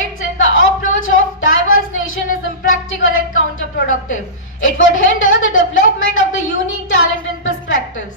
fits in the approach of diverse nation is impractical and counterproductive. It would hinder the development of the unique talent and perspectives.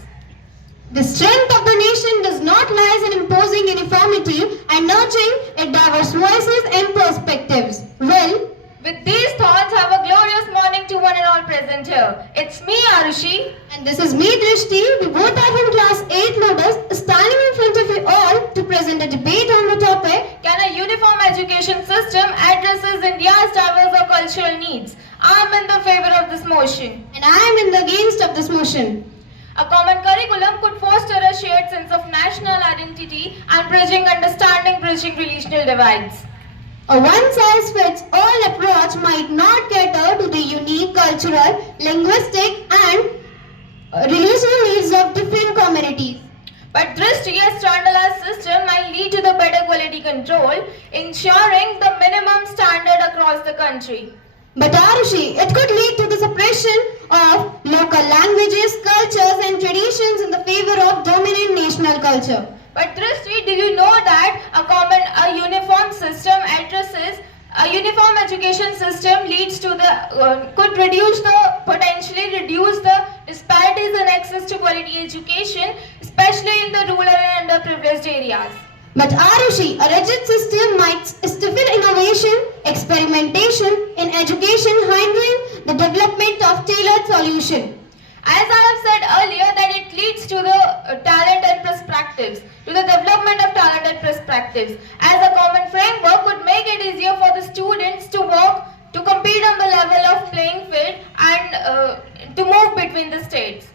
The strength of the nation does not lie in imposing uniformity and nurturing its diverse voices and perspectives. Well, with these thoughts, have a glorious morning to one and all present here. It's me, Arushi. and this is me, Drishti. We both are from class 8 loaders standing in front of you all to present a debate on the topic. Can a uniform education system addresses India's diverse or cultural needs? I'm in the favor of this motion. And I am in the against of this motion. A common curriculum could foster a shared sense of national identity and bridging relational divides. A one-size-fits-all approach might not cater to the unique cultural, linguistic and relational needs of different communities. But Drishti as standardized system might lead to the better quality control, ensuring the minimum standard across the country. But Arushi, it could lead to the suppression of local languages, cultures and traditions in the favor of dominant national culture. But Drishti, do you know that a uniform system addresses a uniform education system leads to could potentially reduce the disparities in access to quality education, especially in the rural and underprivileged areas. But Arushi, a rigid system might stifle innovation, experimentation in education, hindering the development of tailored solution. As I have said earlier, that it leads to the talent and perspectives, to the development of talent and perspectives, as a common framework could make it easier for the students to work, to compete on the level of playing field and to move between the states.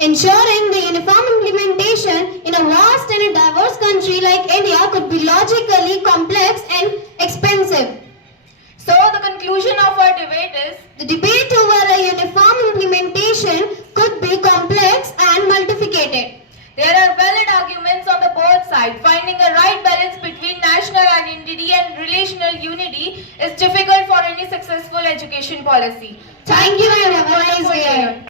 Ensuring the uniform implementation in a vast and a diverse country like India could be logically complex and expensive. So the conclusion of our debate is, the debate over a uniform implementation could be complex and multifaceted. There are valid arguments on the both sides. Finding a right balance between national identity and relational unity is difficult for any successful education policy. Thank you and have a nice day.